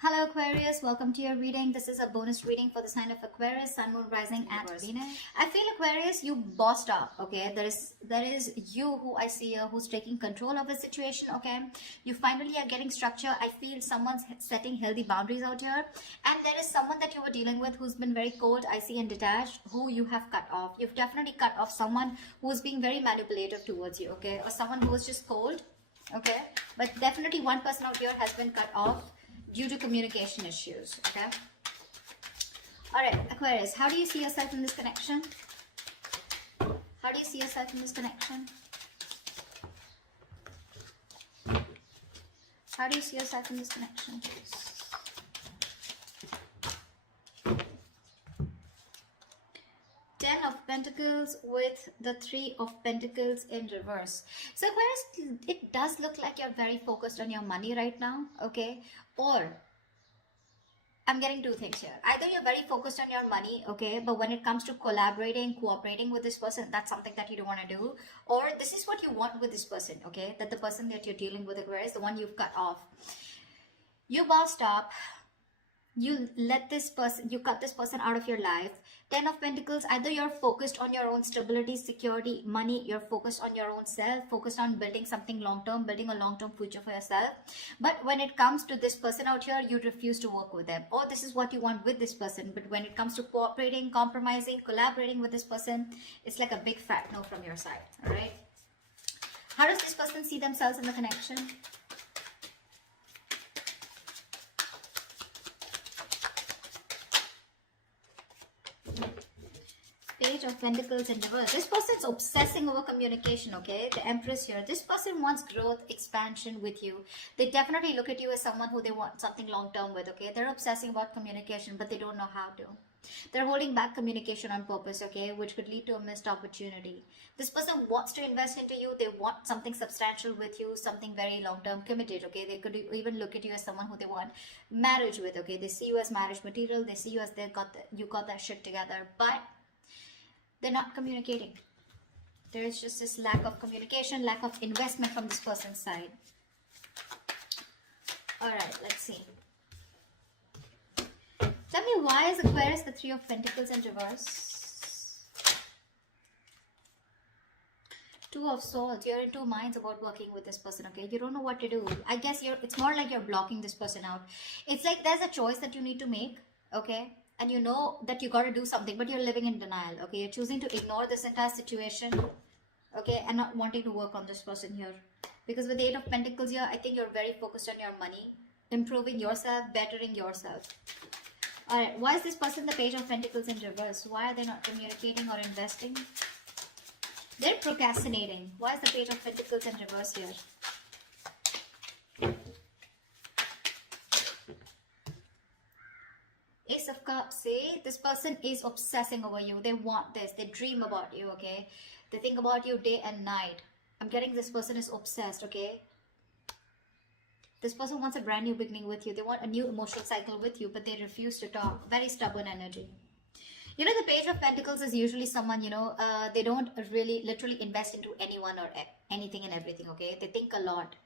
Hello Aquarius, welcome to your reading. This is a bonus reading for the sign of Aquarius, Sun, Moon, Rising, and Venus. I feel Aquarius, you bossed up. Okay, there is you who I see here who's taking control of the situation. Okay, you finally are getting structure. I feel someone's setting healthy boundaries out here, and there is someone that you were dealing with who's been very cold, icy, and detached, who you have cut off. You've definitely cut off someone who's being very manipulative towards you. Okay, or someone who was just cold. Okay, but definitely one person out here has been cut off due to communication issues. Okay, all right, Aquarius, how do you see yourself in this connection? How do you see yourself in this connection? How do you see yourself in this connection, please? Ten of Pentacles with the Three of Pentacles in reverse. So Aquarius, it does look like you're very focused on your money right now, okay? Or I'm getting two things here. Either you're very focused on your money, okay, but when it comes to collaborating, cooperating with this person, that's something that you don't want to do. Or this is what you want with this person, okay? That the person that you're dealing with, Aquarius, the one you've cut off. You bossed up. You let this person, you cut this person out of your life. Ten of Pentacles, either you're focused on your own stability, security, money, you're focused on your own self, focused on building something long-term, building a long-term future for yourself. But when it comes to this person out here, you refuse to work with them. Or this is what you want with this person. But when it comes to cooperating, compromising, collaborating with this person, it's like a big fat no from your side, all right? How does this person see themselves in the connection? Page of Pentacles in reverse. This person's obsessing over communication, okay? The Empress here. This person wants growth, expansion with you. They definitely look at you as someone who they want something long-term with, okay? They're obsessing about communication, but they don't know how to. They're holding back communication on purpose, okay? Which could lead to a missed opportunity. This person wants to invest into you. They want something substantial with you, something very long-term committed, okay? They could even look at you as someone who they want marriage with, okay? They see you as marriage material. They see you as you got that shit together, but they're not communicating. There is just this lack of communication, lack of investment from this person's side. All right, let's see. Tell me, why is Aquarius the Three of Pentacles in reverse? Two of Swords. You're in two minds about working with this person, okay? You don't know what to do. I guess it's more like you're blocking this person out. It's like there's a choice that you need to make, okay? And you know that you got to do something, but you're living in denial, okay? You're choosing to ignore this entire situation, okay? And not wanting to work on this person here. Because with the Eight of Pentacles here, I think you're very focused on your money, improving yourself, bettering yourself. All right, why is this person the Page of Pentacles in reverse? Why are they not communicating or investing? They're procrastinating. Why is the Page of Pentacles in reverse here? Ace of Cups, see? This person is obsessing over you. They want this. They dream about you, okay? They think about you day and night. I'm getting this person is obsessed, okay? This person wants a brand new beginning with you. They want a new emotional cycle with you, but they refuse to talk. Very stubborn energy. You know, the Page of Pentacles is usually someone, you know, they don't really literally invest into anyone or anything and everything, okay? They think a lot.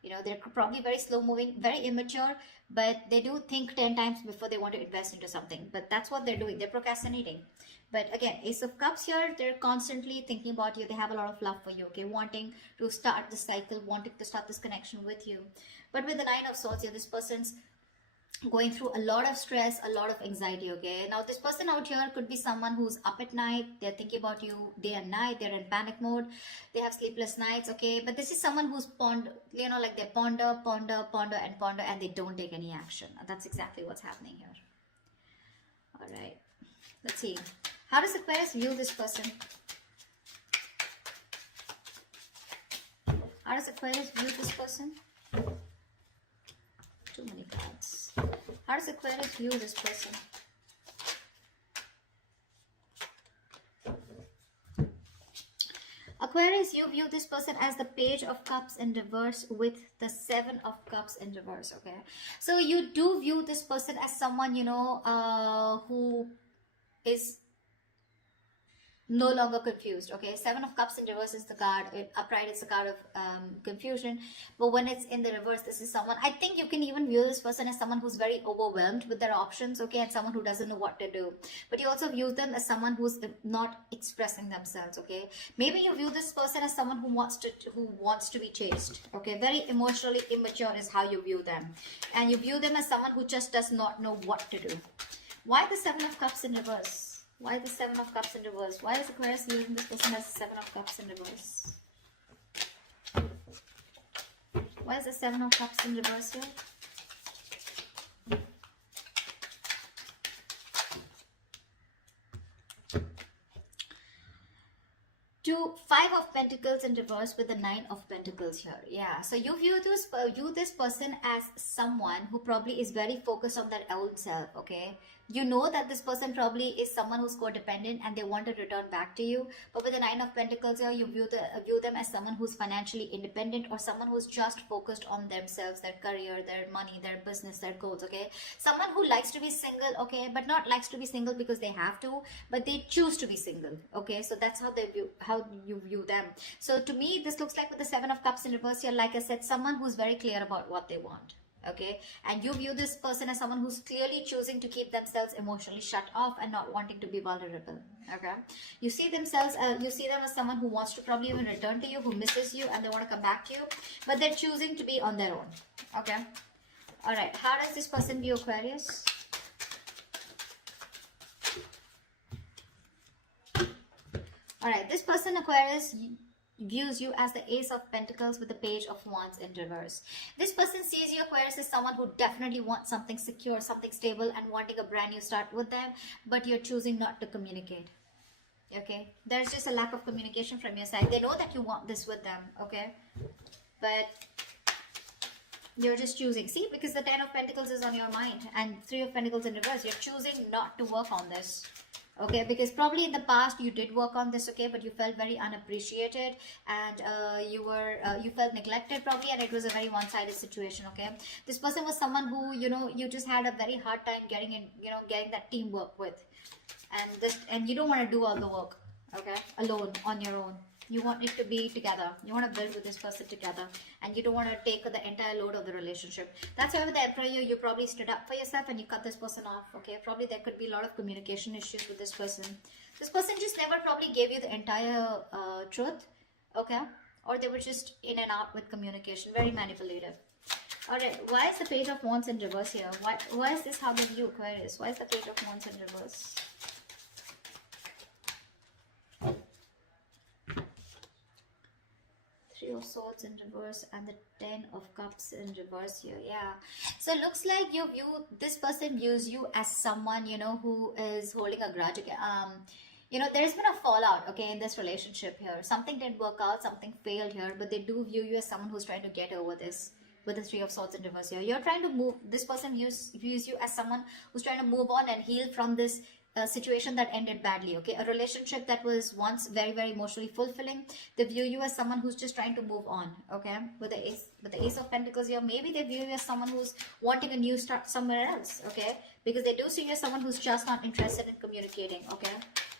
You know, they're probably very slow moving, very immature, but they do think 10 times before they want to invest into something. But that's what they're doing. They're procrastinating. But again, Ace of Cups here, they're constantly thinking about you. They have a lot of love for you, okay? Wanting to start the cycle, wanting to start this connection with you. But with the Nine of Swords here, this person's going through a lot of stress, a lot of anxiety, okay? Now, this person out here could be someone who's up at night. They're thinking about you day and night. They're in panic mode. They have sleepless nights, okay? But this is someone who's you know, like they ponder, and they don't take any action. That's exactly what's happening here. All right. Let's see. How does Aquarius view this person? How does Aquarius view this person? Too many cards. How does Aquarius view this person? Aquarius, you view this person as the Page of Cups in reverse with the Seven of Cups in reverse, okay? So you do view this person as someone, you know, who is no longer confused. Okay, Seven of Cups in reverse is the card, upright is the card of confusion, but when it's in the reverse, this is someone, I think you can even view this person as someone who's very overwhelmed with their options, okay, and someone who doesn't know what to do. But you also view them as someone who's not expressing themselves. Okay, maybe you view this person as someone who wants to be chased. Okay, very emotionally immature is how you view them, and you view them as someone who just does not know what to do. Why the Seven of Cups in reverse? Why the Seven of Cups in reverse? Why is Aquarius viewing this person as the Seven of Cups in reverse? Why is the Seven of Cups in reverse here? Five of Pentacles in reverse with the Nine of Pentacles here. Yeah, so you view this person as someone who probably is very focused on their own self. Okay, you know that this person probably is someone who's codependent and they want to return back to you. But with the Nine of Pentacles here, you view them as someone who's financially independent, or someone who's just focused on themselves, their career, their money, their business, their goals. Okay, someone who likes to be single. Okay, but not likes to be single because they have to, but they choose to be single. Okay, so that's how you view them. So to me, this looks like with the Seven of Cups in reverse here, like I said, someone who's very clear about what they want. Okay, and you view this person as someone who's clearly choosing to keep themselves emotionally shut off and not wanting to be vulnerable. Okay, you see them as someone who wants to probably even return to you, who misses you, and they want to come back to you, but they're choosing to be on their own. Okay, all right, how does this person view Aquarius? All right, this person, Aquarius, views you as the Ace of Pentacles with the Page of Wands in reverse. This person sees you, Aquarius, as someone who definitely wants something secure, something stable, and wanting a brand new start with them, but you're choosing not to communicate. Okay, there's just a lack of communication from your side. They know that you want this with them, okay, but you're just choosing. See, because the Ten of Pentacles is on your mind and Three of Pentacles in reverse, you're choosing not to work on this. Okay, because probably in the past you did work on this, okay, but you felt very unappreciated, and you felt neglected probably, and it was a very one-sided situation. Okay, this person was someone who, you know, you just had a very hard time getting that teamwork with, and you don't want to do all the work, okay, alone on your own. You want it to be together. You want to build with this person together, and you don't want to take the entire load of the relationship. That's why with the Emperor, you probably stood up for yourself and you cut this person off. Okay, probably there could be a lot of communication issues with this person. This person just never probably gave you the entire truth. Okay, or they were just in and out with communication. Very manipulative. All right, why is the Page of Wands in reverse here? Why is this how they view Aquarius? Why is the Page of Wands in reverse? Three of Swords in reverse and the Ten of Cups in reverse here. Yeah, so it looks like this person views you as someone, you know, who is holding a grudge. Okay, you know, there's been a fallout, okay, in this relationship here. Something didn't work out, something failed here, but they do view you as someone who's trying to get over this. With the Three of Swords in reverse here, you're trying to move. This person views you as someone who's trying to move on and heal from this situation that ended badly. Okay, a relationship that was once very, very emotionally fulfilling. They view you as someone who's just trying to move on. Okay, with the Ace of Pentacles here, maybe they view you as someone who's wanting a new start somewhere else. Okay, because they do see you as someone who's just not interested in communicating. Okay,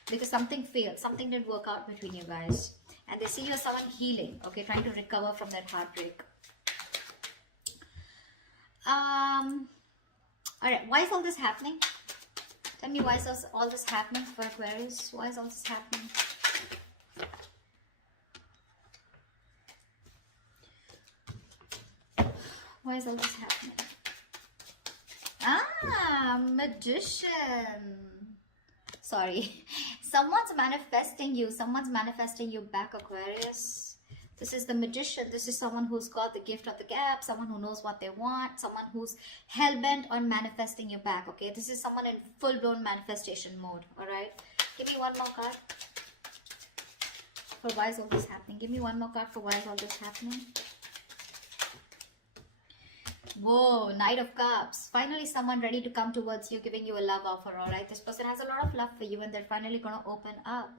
because something failed, something didn't work out between you guys, and they see you as someone healing. Okay, trying to recover from that heartbreak. All right, why is all this happening? Tell me, why is all this happening for Aquarius? Why is all this happening? Why is all this happening? Magician. Sorry. Someone's manifesting you back, Aquarius. This is the Magician. This is someone who's got the gift of the gap, someone who knows what they want, someone who's hell-bent on manifesting you back, okay? This is someone in full-blown manifestation mode, all right? Give me one more card for why is all this happening. Give me one more card for why is all this happening. Whoa, Knight of Cups. Finally, someone ready to come towards you, giving you a love offer, all right? This person has a lot of love for you, and they're finally going to open up.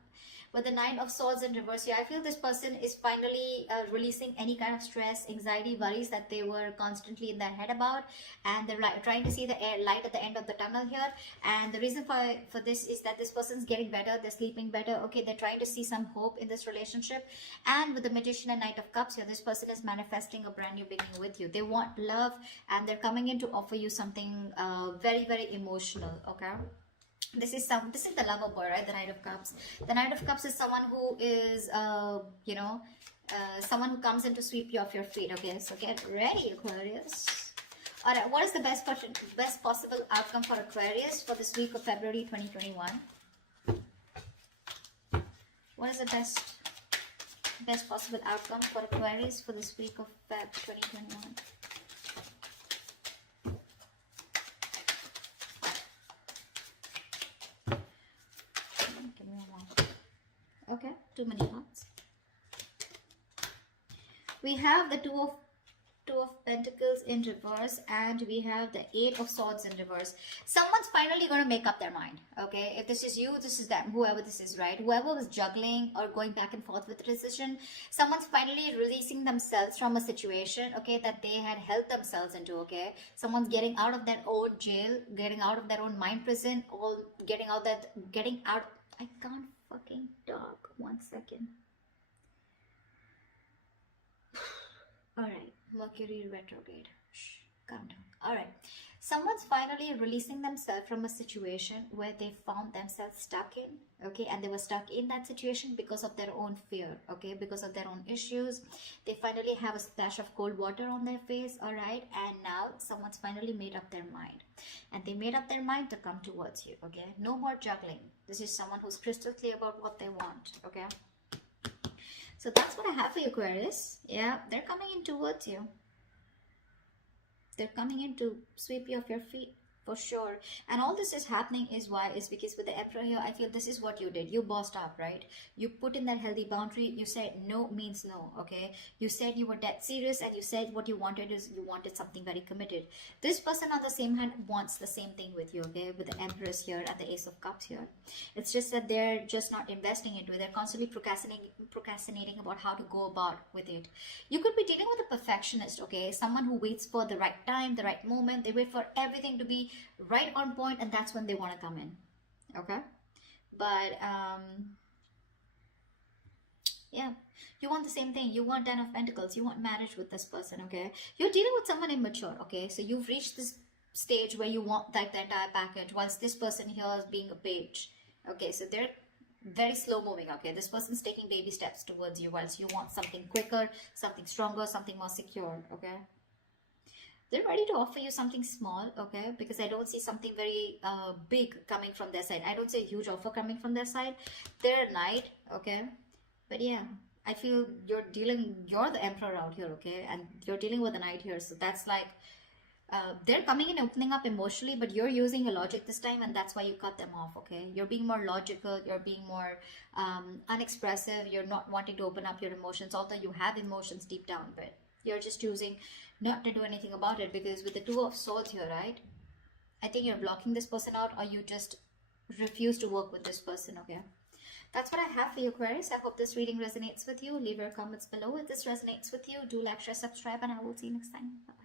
With the Nine of Swords in reverse here, I feel this person is finally releasing any kind of stress, anxiety, worries that they were constantly in their head about, and they're trying to see the light at the end of the tunnel here. And the reason for this is that this person's getting better, they're sleeping better, okay, they're trying to see some hope in this relationship. And with the Magician and Knight of Cups here, this person is manifesting a brand new beginning with you. They want love, and they're coming in to offer you something very, very emotional, okay? This is the lover boy, right? The Knight of Cups. The Knight of Cups is someone who is someone who comes in to sweep you off your feet. Okay, so get ready, Aquarius. All right, what is the best possible outcome for Aquarius for this week of February 2021? What is the best possible outcome for Aquarius for this week of Feb 2021? Okay, too many cards. We have the Two of Pentacles in reverse, and we have the Eight of Swords in reverse. Someone's finally going to make up their mind, okay? If this is you, this is them, whoever this is, right? Whoever was juggling or going back and forth with a decision, someone's finally releasing themselves from a situation, okay, that they had held themselves into, okay? Someone's getting out of their own jail, getting out of their own mind prison, or getting out. I can't fucking talk. 1 second. Alright, Mercury retrograde. Shh, calm down. Alright, someone's finally releasing themselves from a situation where they found themselves stuck in, okay, and they were stuck in that situation because of their own fear, okay, because of their own issues. They finally have a splash of cold water on their face, alright, and now someone's finally made up their mind, and they made up their mind to come towards you, okay? No more juggling. This is someone who's crystal clear about what they want, okay? So that's what I have for you, Aquarius. Yeah, they're coming in towards you. They're coming in to sweep you off your feet, for sure. And all this is happening is because with the Emperor here, I feel this is what you did. You bossed up, right? You put in that healthy boundary. You said no means no, okay? You said you were dead serious, and you said what you wanted is you wanted something very committed. This person on the same hand wants the same thing with you, okay? With the Empress here and the Ace of Cups here. It's just that they're just not investing into it. They're constantly procrastinating about how to go about with it. You could be dealing with a perfectionist, okay? Someone who waits for the right time, the right moment. They wait for everything to be right on point, and that's when they want to come in, okay? But yeah, you want the same thing. You want 10 of Pentacles. You want marriage with this person, okay? You're dealing with someone immature, okay? So you've reached this stage where you want like the entire package, whilst this person here is being a page, okay? So they're very slow moving, okay? This person's taking baby steps towards you, whilst you want something quicker, something stronger, something more secure, okay? They're ready to offer you something small, okay? Because I don't see something very big coming from their side. I don't see a huge offer coming from their side. They're a knight, okay? But yeah, I feel you're the Emperor out here, okay? And you're dealing with a knight here. So that's like, they're coming in, opening up emotionally, but you're using your logic this time, and that's why you cut them off, okay? You're being more logical, you're being more unexpressive, you're not wanting to open up your emotions, although you have emotions deep down, but you're just choosing not to do anything about it, because with the Two of Swords here, right? I think you're blocking this person out, or you just refuse to work with this person, okay? That's what I have for you, Aquarius. I hope this reading resonates with you. Leave your comments below if this resonates with you. Do like, share, subscribe, and I will see you next time. Bye.